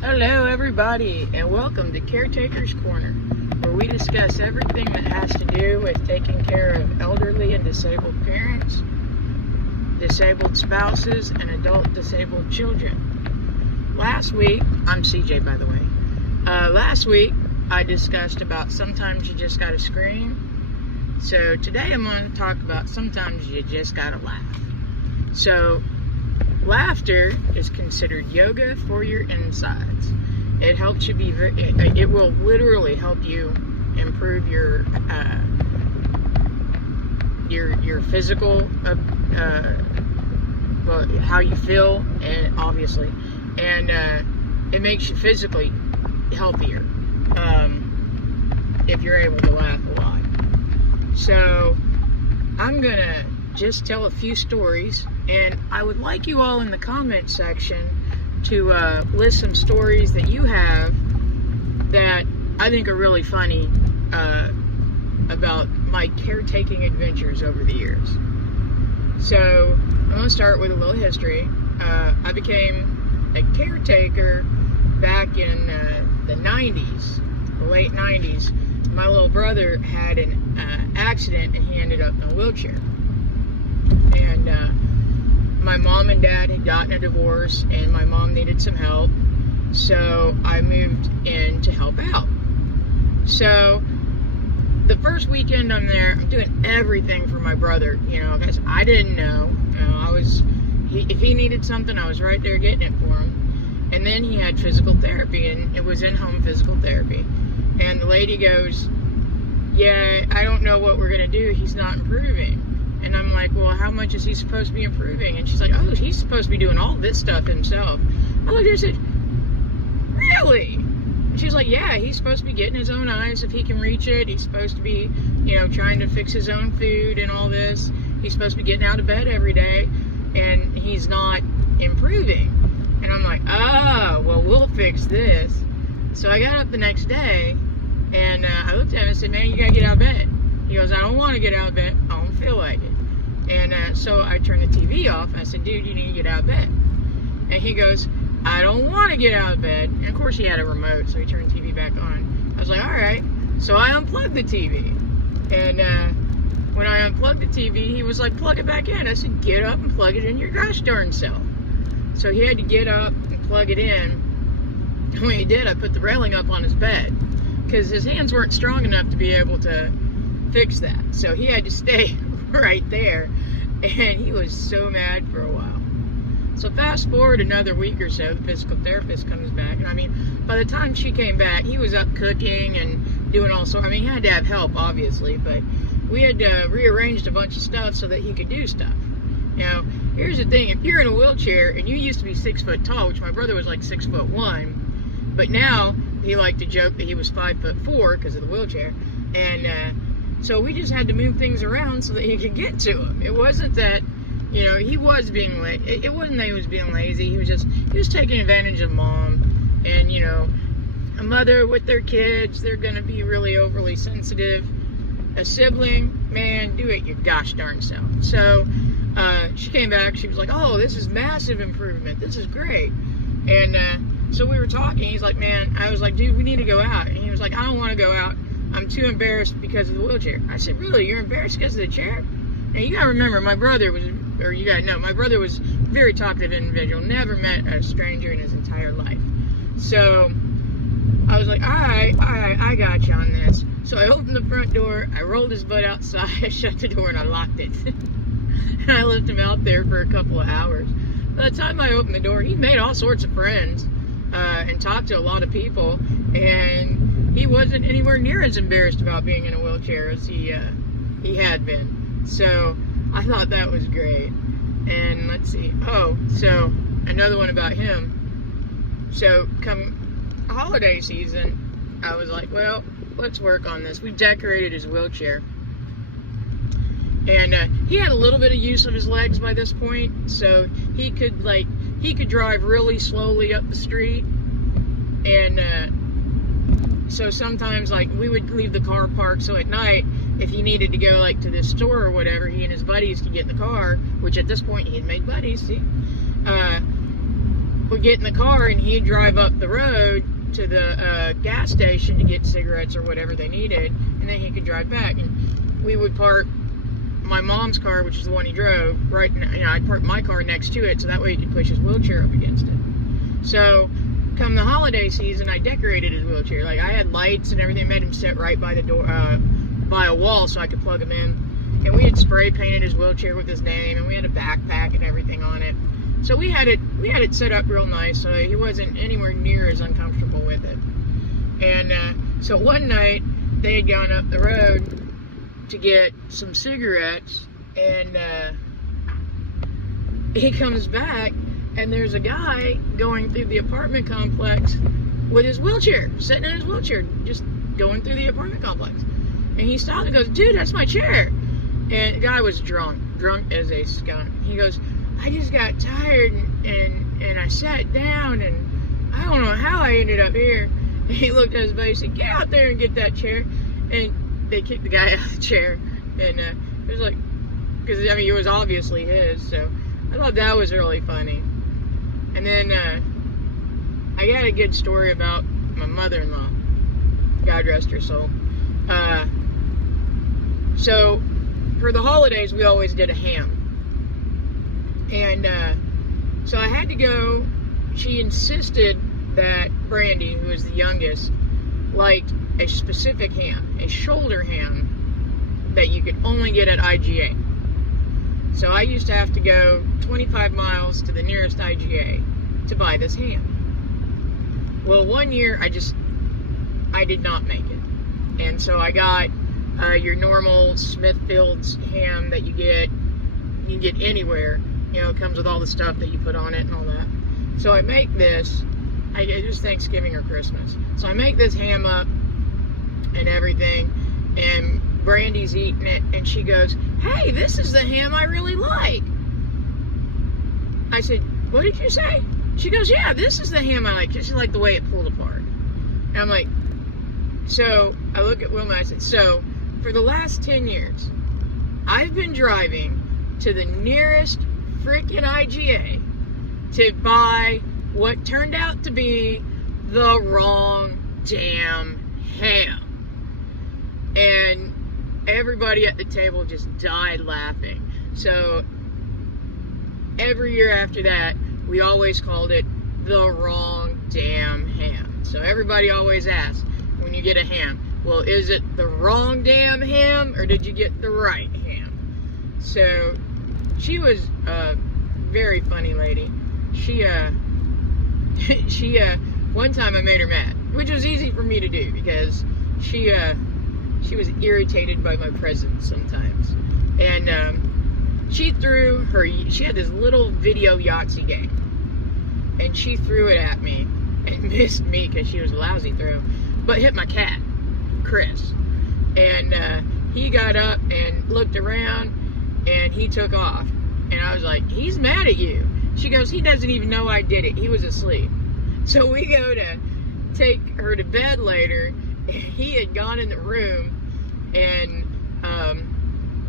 Hello everybody, and welcome to Caretaker's Corner, where we discuss everything that has to do with taking care of elderly and disabled parents, disabled spouses, and adult disabled children. Last week, I'm CJ by the way, last week I discussed about sometimes you just gotta scream. So today I'm going to talk about sometimes you just gotta laugh. So laughter is considered yoga for your insides. It helps you be it will literally help you improve your physical, well, how you feel, and obviously, and it makes you physically healthier if you're able to laugh a lot. So I'm gonna just tell a few stories, and I would like you all in the comment section to list some stories that you have that I think are really funny about my caretaking adventures over the years. So I'm going to start with a little history. I became a caretaker back in the 90s, the late 90s. My little brother had an accident and he ended up in a wheelchair. And my mom and dad had gotten a divorce, and my mom needed some help, so I moved in to help out. So the first weekend I'm there, I'm doing everything for my brother, because I didn't know. If he needed something, I was right there getting it for him. And then he had physical therapy, and it was in-home physical therapy. And the lady goes, "Yeah, I don't know what we're going to do. He's not improving." And I'm like, "Well, how much is he supposed to be improving?" And she's like, "Oh, he's supposed to be doing all this stuff himself." I looked at her and said, "Really?" And she's like, "Yeah, he's supposed to be getting his own eyes if he can reach it. He's supposed to be, trying to fix his own food and all this. He's supposed to be getting out of bed every day, and he's not improving." And I'm like, "Oh, well, we'll fix this." So I got up the next day, and I looked at him and said, "Man, you gotta get out of bed." He goes, "I don't want to get out of bed. I don't feel like it." And so I turned the TV off. I said, "Dude, you need to get out of bed." And he goes, "I don't want to get out of bed." And of course he had a remote, so he turned the TV back on. I was like, "All right." So I unplugged the TV. And when I unplugged the TV, he was like, "Plug it back in." I said, "Get up and plug it in your gosh darn self." So he had to get up and plug it in. And when he did, I put the railing up on his bed, because his hands weren't strong enough to be able to fix that. So he had to stay right there, and he was so mad for a while. So fast forward another week or so, the physical therapist comes back, and by the time she came back, he was up cooking and doing all sorts. He had to have help, obviously, but we had rearranged a bunch of stuff so that he could do stuff. Here's the thing: if you're in a wheelchair and you used to be 6 foot tall, which my brother was like 6'1", but now he liked to joke that he was 5'4" because of the wheelchair, and so we just had to move things around so that he could get to him. It wasn't that, he was being lazy. It wasn't that he was being lazy. He was taking advantage of mom. And, a mother with their kids, they're going to be really overly sensitive. A sibling, man, do it your gosh darn self. So she came back. She was like, "Oh, this is massive improvement. This is great." And so we were talking. He's like, "Man," I was like, "Dude, we need to go out." And he was like, "I don't want to go out. I'm too embarrassed because of the wheelchair." I said, "Really? You're embarrassed because of the chair?" Now, you gotta remember, my brother was a very talkative individual, never met a stranger in his entire life. So I was like, all right, I got you on this. So I opened the front door, I rolled his butt outside, I shut the door, and I locked it. And I left him out there for a couple of hours. By the time I opened the door, he made all sorts of friends and talked to a lot of people, and he wasn't anywhere near as embarrassed about being in a wheelchair as he had been. So I thought that was great. And let's see. Oh, so another one about him. So come holiday season, I was like, well, let's work on this. We decorated his wheelchair. And he had a little bit of use of his legs by this point, so he could drive really slowly up the street. And so sometimes, we would leave the car parked, so at night, if he needed to go, to the store or whatever, he and his buddies could get in the car, which at this point, he had made buddies, see? Would would get in the car and he'd drive up the road to the gas station to get cigarettes or whatever they needed, and then he could drive back. And we would park my mom's car, which is the one he drove, right, I'd park my car next to it, so that way he could push his wheelchair up against it. So come the holiday season, I decorated his wheelchair. Like, I had lights and everything, made him sit right by the door, by a wall, so I could plug him in. And we had spray painted his wheelchair with his name, and we had a backpack and everything on it. So we had it set up real nice, so he wasn't anywhere near as uncomfortable with it. And so one night, they had gone up the road to get some cigarettes, and he comes back, and there's a guy going through the apartment complex with his wheelchair, sitting in his wheelchair, just going through the apartment complex. And he stopped and goes, "Dude, that's my chair." And the guy was drunk as a skunk. He goes, "I just got tired and I sat down, and I don't know how I ended up here." And he looked at his buddy and said, "Get out there and get that chair." And they kicked the guy out of the chair. And it was like, because I mean, it was obviously his, so I thought that was really funny. And then I got a good story about my mother-in-law. God rest her soul. So for the holidays, we always did a ham. And so I had to go. She insisted that Brandy, who is the youngest, liked a specific ham, a shoulder ham that you could only get at IGA. So I used to have to go 25 miles to the nearest IGA to buy this ham. Well, one year I did not make it. And so I got your normal Smithfield's ham that you can get anywhere. You know, it comes with all the stuff that you put on it and all that. So I make this, it was Thanksgiving or Christmas. So I make this ham up and everything, and Brandy's eating it, and she goes, "Hey, this is the ham I really like." I said, "What did you say?" She goes, "Yeah, this is the ham I like." She liked the way it pulled apart. And I'm like, so I look at Wilma, I said, "So for the last 10 years, I've been driving to the nearest frickin' IGA to buy what turned out to be the wrong damn ham." And everybody at the table just died laughing. So every year after that, we always called it the wrong damn ham. So everybody always asks when you get a ham, well, is it the wrong damn ham or did you get the right ham? So she was a very funny lady. She one time I made her mad, which was easy for me to do because she was irritated by my presence sometimes. And she had this little video Yahtzee game, and she threw it at me and missed me because she was a lousy throw, but hit my cat, Chris. And he got up and looked around and he took off. And I was like, "He's mad at you." She goes, "He doesn't even know I did it. He was asleep." So we go to take her to bed later, and he had gone in the room and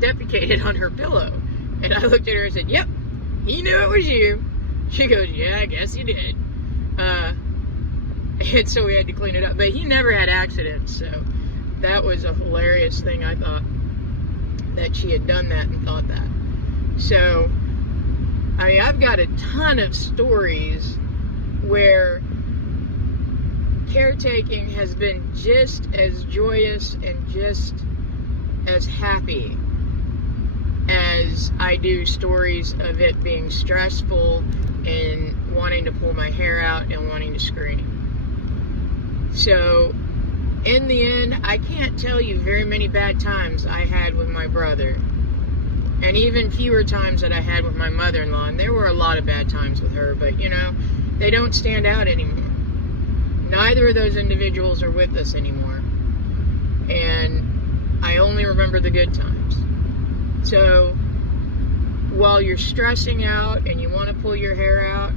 defecated on her pillow. And I looked at her and said, "Yep, he knew it was you." She goes, "Yeah, I guess he did." And so we had to clean it up. But he never had accidents, so that was a hilarious thing. I thought that she had done that and thought that. So, I mean, I've got a ton of stories where caretaking has been just as joyous and just as happy as I do stories of it being stressful and wanting to pull my hair out and wanting to scream. So, in the end, I can't tell you very many bad times I had with my brother. And even fewer times that I had with my mother-in-law. And there were a lot of bad times with her, but, you know, they don't stand out anymore. Neither of those individuals are with us anymore. And I only remember the good times. So, while you're stressing out and you want to pull your hair out,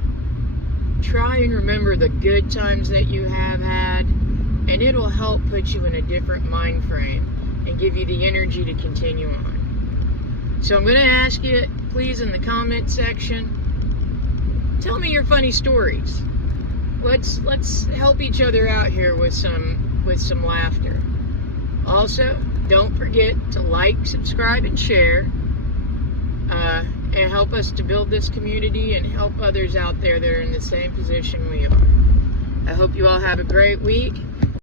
try and remember the good times that you have had, and it'll help put you in a different mind frame and give you the energy to continue on. So I'm going to ask you, please, in the comment section, tell me your funny stories. Let's help each other out here with some laughter. Also, don't forget to like, subscribe, and share, and help us to build this community and help others out there that are in the same position we are. I hope you all have a great week.